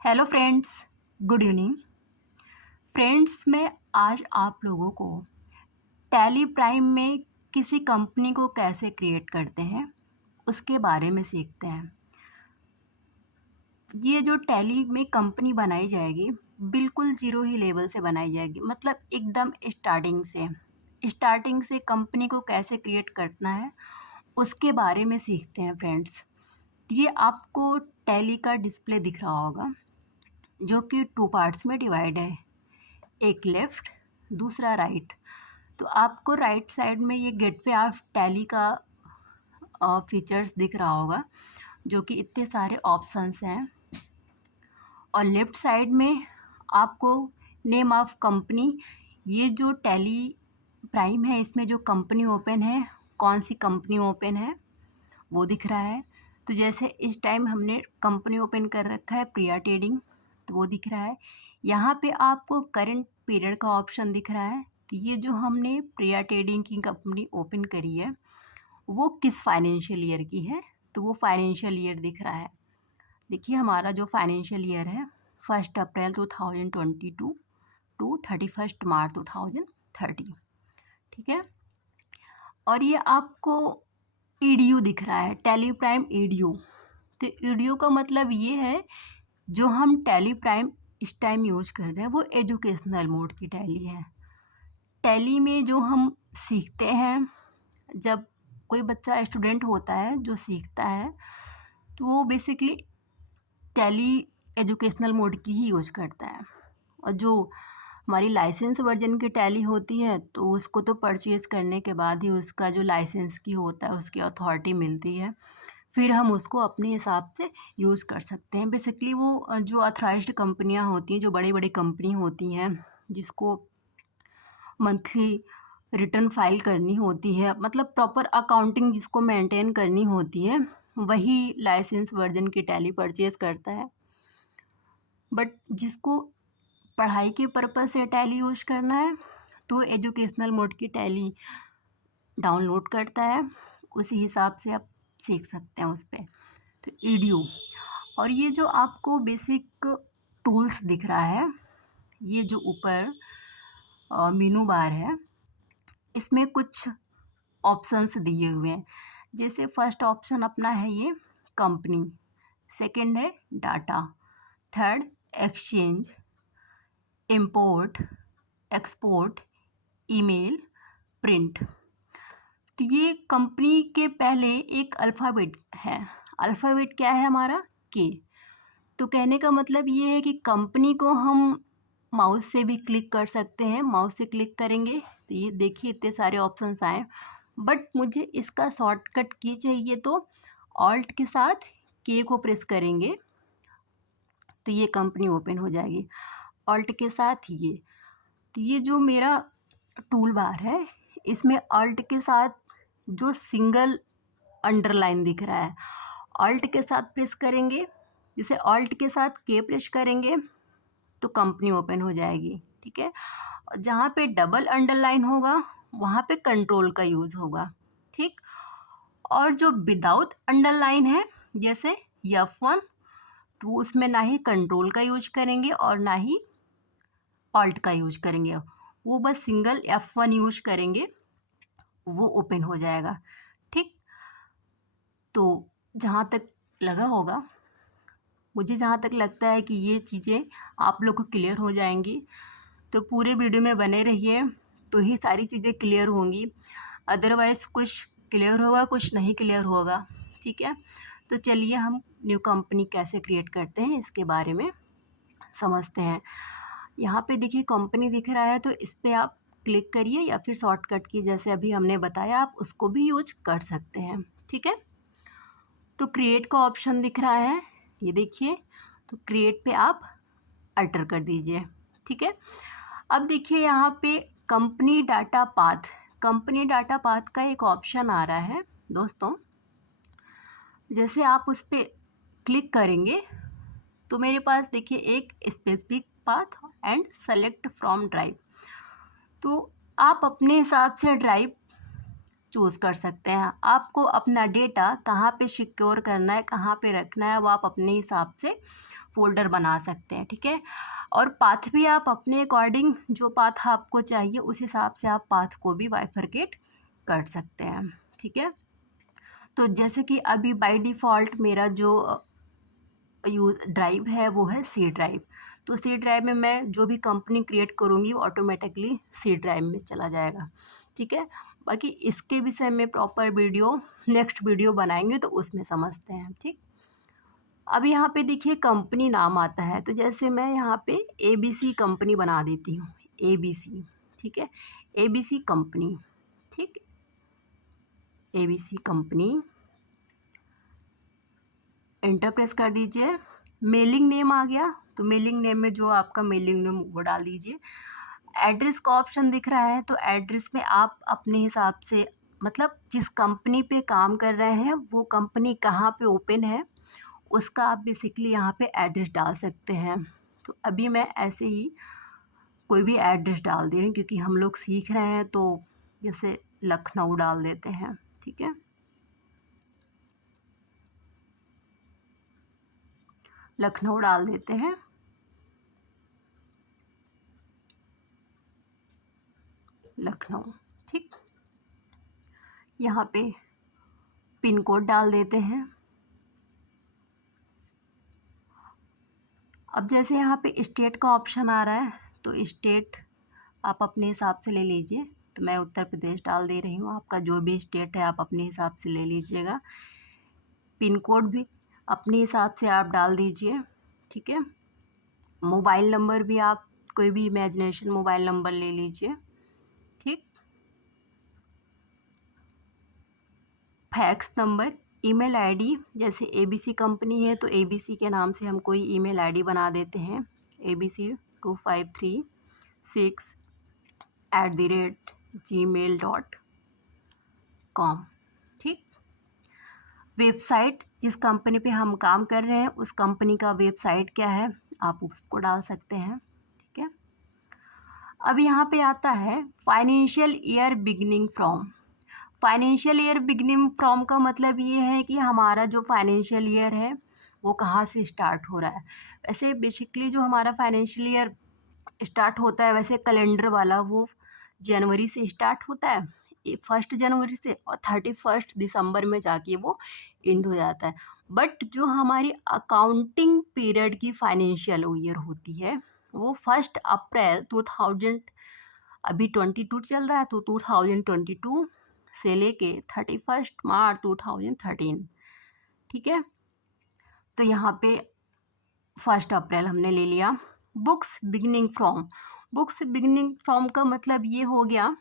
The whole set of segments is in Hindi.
Hello friends, good evening. Friends, मैं आज आप लोगों को टैली प्राइम में किसी कंपनी को कैसे क्रिएट करते हैं उसके बारे में सीखते हैं। ये जो टैली में कंपनी बनाई जाएगी बिल्कुल ज़ीरो ही लेवल से बनाई जाएगी, मतलब एकदम स्टार्टिंग से कंपनी को कैसे क्रिएट करना है उसके बारे में सीखते हैं फ्रेंड्स। ये आपको टैली का डिस्प्ले दिख रहा होगा जो कि 2 पार्ट्स में डिवाइड है, एक लेफ़्ट दूसरा राइट। तो आपको राइट साइड में ये गेटवे ऑफ टैली का फीचर्स दिख रहा होगा जो कि इतने सारे ऑप्शंस हैं, और लेफ़्ट साइड में आपको नेम ऑफ कंपनी, ये जो टैली प्राइम है इसमें जो कंपनी ओपन है, कौन सी कंपनी ओपन है वो दिख रहा है। तो जैसे इस टाइम हमने कंपनी ओपन कर रखा है प्रिया ट्रेडिंग, तो वो दिख रहा है। यहाँ पे आपको करंट पीरियड का ऑप्शन दिख रहा है कि ये जो हमने प्रिया ट्रेडिंग की कंपनी ओपन करी है वो किस फाइनेंशियल ईयर की है, तो वो फाइनेंशियल ईयर दिख रहा है। देखिए हमारा जो फाइनेंशियल ईयर है 1 अप्रैल 2022 टू 31 मार्च 2030, ठीक है। और ये आपको ईडीयू दिख रहा है, टैली प्राइम ईडीयू। तो ईडीयू का मतलब ये है जो हम टैली प्राइम इस टाइम यूज कर रहे हैं वो एजुकेशनल मोड की टैली है। टैली में जो हम सीखते हैं, जब कोई बच्चा स्टूडेंट होता है जो सीखता है तो वो बेसिकली टैली एजुकेशनल मोड की ही यूज करता है। और जो हमारी लाइसेंस वर्जन की टैली होती है तो उसको तो परचेज़ करने के बाद ही उसका जो लाइसेंस की होता है उसकी अथॉरिटी मिलती है, फिर हम उसको अपने हिसाब से यूज़ कर सकते हैं। बेसिकली वो जो अथराइज्ड कंपनियां होती हैं, जो बड़ी बड़ी कंपनी होती हैं जिसको मंथली रिटर्न फाइल करनी होती है, मतलब प्रॉपर अकाउंटिंग जिसको मेंटेन करनी होती है, वही लाइसेंस वर्जन की टैली परचेज़ करता है। बट जिसको पढ़ाई के पर्पज़ से टैली यूज करना है तो एजुकेशनल मोड की टैली डाउनलोड करता है, उसी हिसाब से आप सीख सकते हैं उस पर। तो ईडीयू, और ये जो आपको बेसिक टूल्स दिख रहा है, ये जो ऊपर मेनू बार है इसमें कुछ ऑप्शंस दिए हुए हैं। जैसे फर्स्ट ऑप्शन अपना है ये कंपनी, सेकंड है data, third exchange, import, export, email, print. तो ये कंपनी के पहले एक अल्फ़ाबेट है। अल्फ़ाबेट क्या है हमारा? के। तो कहने का मतलब ये है कि कंपनी को हम माउस से भी क्लिक कर सकते हैं। माउस से क्लिक करेंगे तो ये देखिए इतने सारे ऑप्शंस आए, बट मुझे इसका शॉर्टकट की चाहिए तो ऑल्ट के साथ के को प्रेस करेंगे तो ये कंपनी ओपन हो जाएगी। ऑल्ट के साथ ये, तो ये जो मेरा टूल बार है इसमें ऑल्ट के साथ जो सिंगल अंडरलाइन दिख रहा है, ऑल्ट के साथ प्रेस करेंगे, जैसे ऑल्ट के साथ के प्रेस करेंगे तो कंपनी ओपन हो जाएगी, ठीक है। और जहाँ पे डबल अंडरलाइन होगा वहाँ पे कंट्रोल का यूज़ होगा, ठीक। और जो विदाउट अंडरलाइन है जैसे F1, तो उसमें ना ही कंट्रोल का यूज करेंगे और ना ही ऑल्ट का यूज करेंगे, वो बस सिंगल F1 यूज करेंगे, वो ओपन हो जाएगा, ठीक। तो जहाँ तक लगा होगा, मुझे जहाँ तक लगता है कि ये चीज़ें आप लोग को क्लियर हो जाएंगी, तो पूरे वीडियो में बने रहिए तो ही सारी चीज़ें क्लियर होंगी। अदरवाइज़ कुछ क्लियर होगा कुछ नहीं क्लियर होगा, ठीक है। तो चलिए हम न्यू कंपनी कैसे क्रिएट करते हैं इसके बारे में समझते हैं। यहाँ पे देखिए कंपनी दिख रहा है तो इस पर आप क्लिक करिए, या फिर शॉर्टकट की जैसे अभी हमने बताया आप उसको भी यूज कर सकते हैं, ठीक है। तो क्रिएट का ऑप्शन दिख रहा है, ये देखिए, तो क्रिएट पे आप अल्टर कर दीजिए, ठीक है। अब देखिए यहाँ पे company data path, company data path का एक ऑप्शन आ रहा है दोस्तों। जैसे आप उस पर क्लिक करेंगे तो मेरे पास देखिए एक specific path and select from drive, तो आप अपने हिसाब से ड्राइव चूज़ कर सकते हैं। आपको अपना डेटा कहाँ पे सिक्योर करना है, कहाँ पे रखना है, वो आप अपने हिसाब से फ़ोल्डर बना सकते हैं, ठीक है। और पाथ भी आप अपने अकॉर्डिंग, जो पाथ आपको चाहिए उस हिसाब से आप पाथ को भी बाइफरकेट कर सकते हैं, ठीक है। तो जैसे कि अभी बाय डिफ़ॉल्ट मेरा जो यूज़ ड्राइव है वो है सी ड्राइव। तो सी ड्राइव में मैं जो भी कंपनी क्रिएट करूँगी वो ऑटोमेटिकली सी ड्राइव में चला जाएगा, ठीक है। बाकी इसके विषय में प्रॉपर वीडियो नेक्स्ट वीडियो बनाएंगे तो उसमें समझते हैं, ठीक। अब यहाँ पे देखिए कंपनी नाम आता है, तो जैसे मैं यहाँ पे ABC कंपनी बना देती हूँ, ABC, ठीक है। ABC कंपनी, ठीक, ABC कंपनी, एंटर प्रेस कर दीजिए। मेलिंग नेम आ गया, तो मेलिंग नेम में जो आपका मेलिंग नेम वो डाल दीजिए। एड्रेस का ऑप्शन दिख रहा है, तो एड्रेस में आप अपने हिसाब से, मतलब जिस कंपनी पे काम कर रहे हैं वो कंपनी कहाँ पे ओपन है उसका आप बेसिकली यहाँ पे एड्रेस डाल सकते हैं। तो अभी मैं ऐसे ही कोई भी एड्रेस डाल दे रही हूँ क्योंकि हम लोग सीख रहे हैं, तो जैसे लखनऊ डाल देते हैं, ठीक है। लखनऊ डाल देते हैं। लखनऊ, ठीक। यहाँ पे पिन कोड डाल देते हैं। अब जैसे यहाँ पे स्टेट का ऑप्शन आ रहा है, तो स्टेट आप अपने हिसाब से ले लीजिए। तो मैं उत्तर प्रदेश डाल दे रही हूँ, आपका जो भी स्टेट है आप अपने हिसाब से ले लीजिएगा। पिन कोड भी अपने हिसाब से आप डाल दीजिए, ठीक है। मोबाइल नंबर भी आप कोई भी इमेजिनेशन मोबाइल नंबर ले लीजिए, ठीक। फैक्स नंबर, ईमेल आईडी, जैसे ABC कंपनी है तो ABC के नाम से हम कोई ईमेल आईडी बना देते हैं, abc2536@gmail.com, ठीक। वेबसाइट, जिस कंपनी पे हम काम कर रहे हैं उस कंपनी का वेबसाइट क्या है आप उसको डाल सकते हैं, ठीक है। अब यहाँ पे आता है financial year beginning from. Financial year beginning from का मतलब ये है कि हमारा जो फाइनेंशियल ईयर है वो कहाँ से स्टार्ट हो रहा है। वैसे बेसिकली जो हमारा फाइनेंशियल ईयर स्टार्ट होता है, वैसे कैलेंडर वाला वो जनवरी से स्टार्ट होता है, 1 जनवरी से, और 31 दिसंबर में जाके वो एंड हो जाता है। बट जो हमारी अकाउंटिंग पीरियड की फाइनेंशियल ईयर होती है वो 1 अप्रैल 2000, अभी 22 चल रहा है तो 2022 से लेके 31 मार्च 2013, ठीक है। तो यहाँ पे 1 अप्रैल हमने ले लिया। Books beginning from, books beginning from का मतलब ये हो गया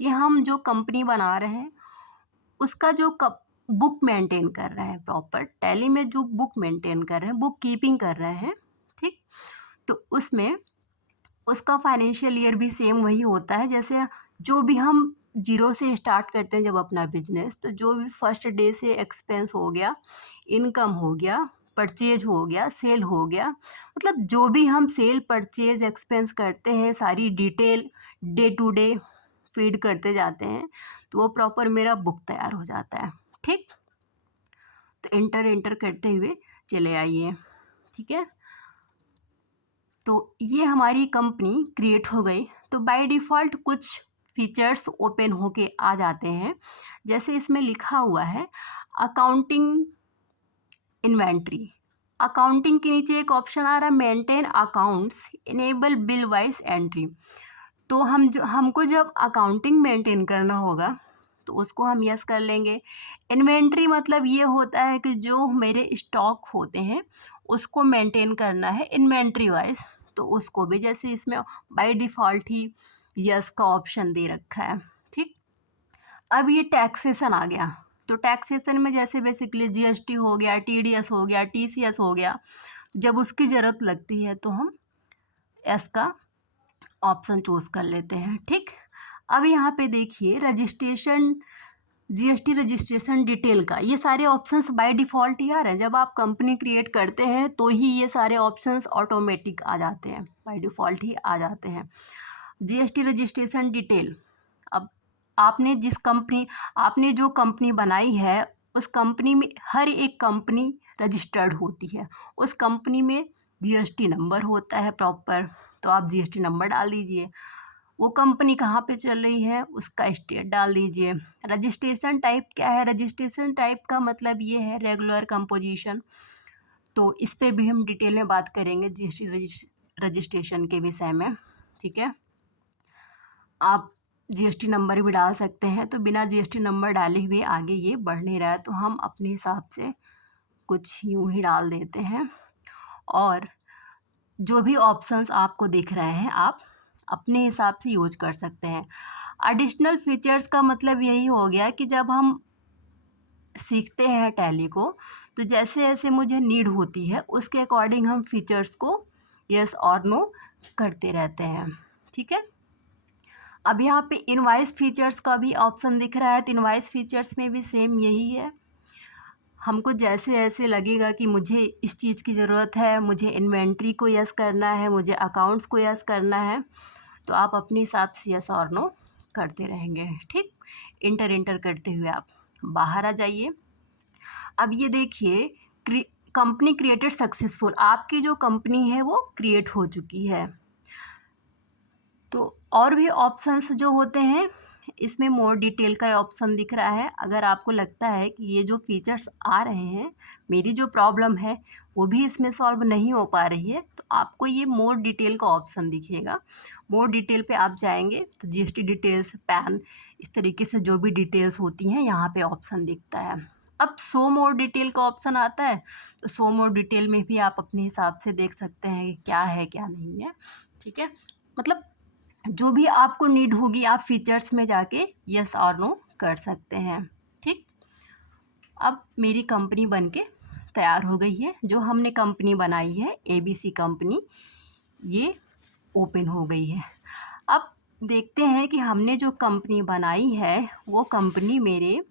कि हम जो कंपनी बना रहे हैं उसका जो बुक मेंटेन कर रहे हैं, प्रॉपर टैली में जो बुक मेंटेन कर रहे हैं, बुक कीपिंग कर रहे हैं, ठीक। तो उसमें उसका फाइनेंशियल ईयर भी सेम वही होता है, जैसे जो भी हम जीरो से स्टार्ट करते हैं जब अपना बिजनेस, तो जो भी फर्स्ट डे से एक्सपेंस हो गया, इनकम हो गया, परचेज हो गया, सेल हो गया, मतलब जो भी हम सेल परचेज एक्सपेंस करते हैं सारी detail day to day feed करते जाते हैं, तो वो प्रॉपर मेरा बुक तैयार हो जाता है, ठीक। तो एंटर करते हुए चले आइए, ठीक है। तो ये हमारी कंपनी क्रिएट हो गई। तो बाय डिफ़ॉल्ट कुछ फीचर्स ओपन होके आ जाते हैं, जैसे इसमें लिखा हुआ है अकाउंटिंग इन्वेंट्री। अकाउंटिंग के नीचे एक ऑप्शन आ रहा है maintain accounts, enable bill wise entry. तो हमको जब अकाउंटिंग मेंटेन करना होगा तो उसको हम यस कर लेंगे। इन्वेंट्री मतलब ये होता है कि जो मेरे स्टॉक होते हैं उसको मेंटेन करना है इन्वेंट्री वाइज, तो उसको भी जैसे इसमें बाय डिफ़ॉल्ट ही यस का ऑप्शन दे रखा है, ठीक। अब ये टैक्सेशन आ गया, तो टैक्सेशन में जैसे बेसिकली GST हो गया, TDS हो गया, TCS हो गया, जब उसकी ज़रूरत लगती है तो हम एस का ऑप्शन चूज़ कर लेते हैं, ठीक। अब यहाँ पे देखिए रजिस्ट्रेशन, GST रजिस्ट्रेशन डिटेल का, ये सारे ऑप्शंस बाय डिफ़ॉल्ट ही आ रहे हैं। जब आप कंपनी क्रिएट करते हैं तो ही ये सारे ऑप्शंस ऑटोमेटिक आ जाते हैं, बाय डिफ़ॉल्ट ही आ जाते हैं। GST रजिस्ट्रेशन डिटेल, अब आपने जो कंपनी बनाई है उस कंपनी में हर एक कंपनी रजिस्टर्ड होती है। उस कंपनी में जीएसटी नंबर होता है प्रॉपर, तो आप जीएसटी नंबर डाल दीजिए। वो कंपनी कहाँ पे चल रही है उसका स्टेट डाल दीजिए। रजिस्ट्रेशन टाइप क्या है? रजिस्ट्रेशन टाइप का मतलब ये है रेगुलर कंपोजिशन। तो इस पे भी हम डिटेल में बात करेंगे जीएसटी रजिस्ट्रेशन के विषय में, ठीक है। आप जीएसटी नंबर भी डाल सकते हैं। तो बिना जीएसटी नंबर डाले हुए आगे ये बढ़ नहीं रहा है, तो हम अपने हिसाब से कुछ यूँ ही डाल देते हैं। और जो भी ऑप्शंस आपको दिख रहे हैं आप अपने हिसाब से यूज कर सकते हैं। एडिशनल फीचर्स का मतलब यही हो गया कि जब हम सीखते हैं टैली को, तो जैसे जैसे मुझे नीड होती है उसके अकॉर्डिंग हम फीचर्स को यस और नो करते रहते हैं, ठीक है। अब यहाँ पे इनवाइस फीचर्स का भी ऑप्शन दिख रहा है, तो इनवाइस फीचर्स में भी सेम यही है। हमको जैसे जैसे लगेगा कि मुझे इस चीज़ की ज़रूरत है, मुझे इन्वेंट्री को यस करना है, मुझे अकाउंट्स को यस करना है, तो आप अपने हिसाब से यस और नो करते रहेंगे, ठीक। इंटर करते हुए आप बाहर आ जाइए। अब ये देखिए कंपनी क्रिएटेड सक्सेसफुल, आपकी जो कंपनी है वो क्रिएट हो चुकी है। तो और भी ऑप्शंस जो होते हैं इसमें मोर डिटेल का ऑप्शन दिख रहा है। अगर आपको लगता है कि ये जो फीचर्स आ रहे हैं, मेरी जो प्रॉब्लम है वो भी इसमें सॉल्व नहीं हो पा रही है, तो आपको ये मोर डिटेल का ऑप्शन दिखेगा। मोर डिटेल पे आप जाएंगे तो जीएसटी डिटेल्स, पैन, इस तरीके से जो भी डिटेल्स होती हैं यहाँ पे ऑप्शन दिखता है। अब शो मोर डिटेल का ऑप्शन आता है, तो शो मोर डिटेल में भी आप अपने हिसाब से देख सकते हैं कि क्या है क्या नहीं है, ठीक है। मतलब जो भी आपको नीड होगी आप फीचर्स में जाके यस और नो कर सकते हैं, ठीक। अब मेरी कंपनी बनके तैयार हो गई है। जो हमने कंपनी बनाई है एबीसी कंपनी, ये ओपन हो गई है। अब देखते हैं कि हमने जो कंपनी बनाई है वो कंपनी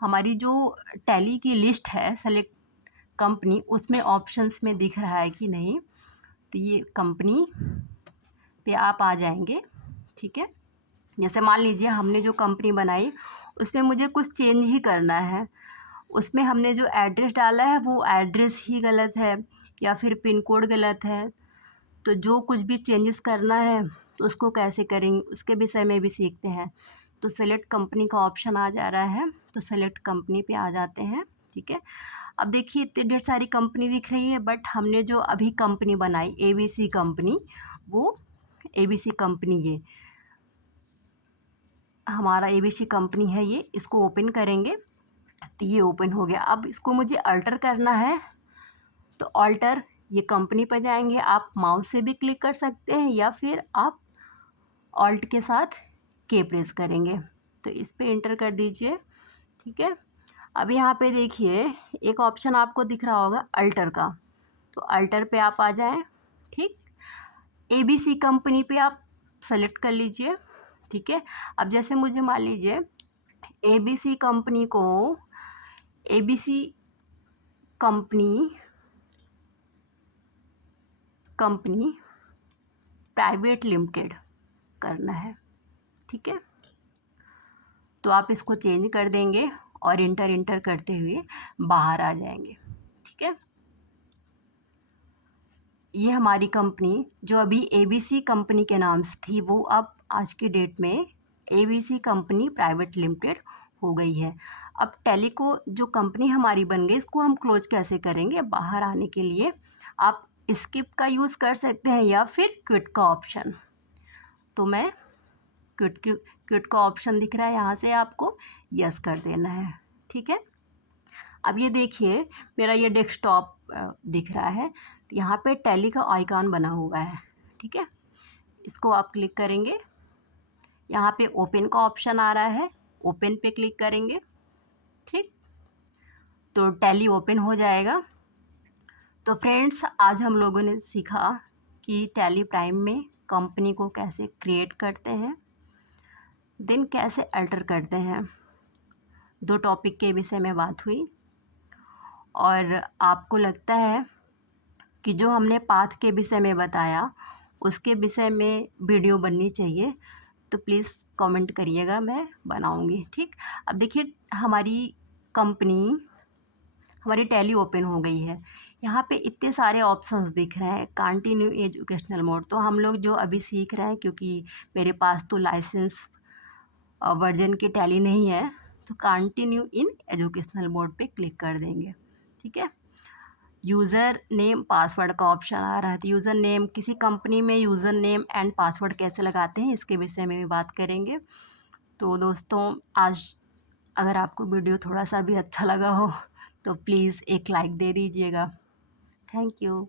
हमारी जो टैली की लिस्ट है सेलेक्ट कंपनी, उसमें ऑप्शंस में दिख रहा है कि नहीं। तो ये कंपनी पे आप आ जाएंगे, ठीक है। जैसे मान लीजिए हमने जो कंपनी बनाई उसमें मुझे कुछ चेंज ही करना है, उसमें हमने जो एड्रेस डाला है वो एड्रेस ही गलत है या फिर पिन कोड गलत है, तो जो कुछ भी चेंजेस करना है तो उसको कैसे करेंगे उसके विषय में भी सीखते हैं। तो सेलेक्ट कंपनी का ऑप्शन आ जा रहा है, तो सेलेक्ट कंपनी पे आ जाते हैं, ठीक है। अब देखिए इतनी ढेर सारी कंपनी दिख रही है, बट हमने जो अभी कंपनी बनाई एबीसी कंपनी, वो एबीसी कंपनी ये हमारा एबीसी कंपनी है, ये इसको ओपन करेंगे तो ये ओपन हो गया। अब इसको मुझे अल्टर करना है, तो अल्टर ये कंपनी पर जाएंगे, आप माउस से भी क्लिक कर सकते हैं या फिर आप ऑल्ट के साथ के प्रेस करेंगे, तो इस पे इंटर कर दीजिए, ठीक है। अब यहाँ पे देखिए एक ऑप्शन आपको दिख रहा होगा अल्टर का, तो अल्टर पे आप आ जाएं, ठीक। एबीसी कंपनी पे आप सेलेक्ट कर लीजिए, ठीक है। अब जैसे मुझे मान लीजिए एबीसी कंपनी को एबीसी कंपनी प्राइवेट लिमिटेड करना है, ठीक है। तो आप इसको चेंज कर देंगे और इंटर करते हुए बाहर आ जाएंगे, ठीक है। ये हमारी कंपनी जो अभी एबीसी कंपनी के नाम से थी वो अब आज की डेट में एबीसी कंपनी प्राइवेट लिमिटेड हो गई है। अब टैली को जो कंपनी हमारी बन गई इसको हम क्लोज कैसे करेंगे? बाहर आने के लिए आप स्किप का यूज़ कर सकते हैं या फिर क्विट का ऑप्शन। तो मैं क्विट का ऑप्शन दिख रहा है, यहाँ से आपको यस कर देना है, ठीक है। अब ये देखिए मेरा ये डेस्कटॉप दिख रहा है, तो यहाँ पे टैली का आइकॉन बना हुआ है, ठीक है। इसको आप क्लिक करेंगे, यहाँ पे ओपन का ऑप्शन आ रहा है, ओपन पे क्लिक करेंगे, ठीक। तो टैली ओपन हो जाएगा। तो फ्रेंड्स आज हम लोगों ने सीखा कि टैली प्राइम में कंपनी को कैसे क्रिएट करते हैं, देन कैसे अल्टर करते हैं। 2 टॉपिक के विषय में बात हुई, और आपको लगता है कि जो हमने पाथ के विषय में बताया उसके विषय में वीडियो बननी चाहिए, तो प्लीज़ कमेंट करिएगा, मैं बनाऊँगी, ठीक। अब देखिए हमारी कंपनी, हमारी टैली ओपन हो गई है। यहाँ पे इतने सारे ऑप्शंस दिख रहे हैं, कंटिन्यू एजुकेशनल मोड। तो हम लोग जो अभी सीख रहे हैं, क्योंकि मेरे पास तो लाइसेंस वर्जन की टैली नहीं है, तो कंटिन्यू इन एजुकेशनल मोड पे क्लिक कर देंगे, ठीक है। यूज़र नेम पासवर्ड का ऑप्शन आ रहा है, तो यूज़र नेम, किसी कंपनी में यूज़र नेम एंड पासवर्ड कैसे लगाते हैं इसके विषय में भी बात करेंगे। तो दोस्तों, आज अगर आपको वीडियो थोड़ा सा भी अच्छा लगा हो तो प्लीज़ एक लाइक दे दीजिएगा। Thank you.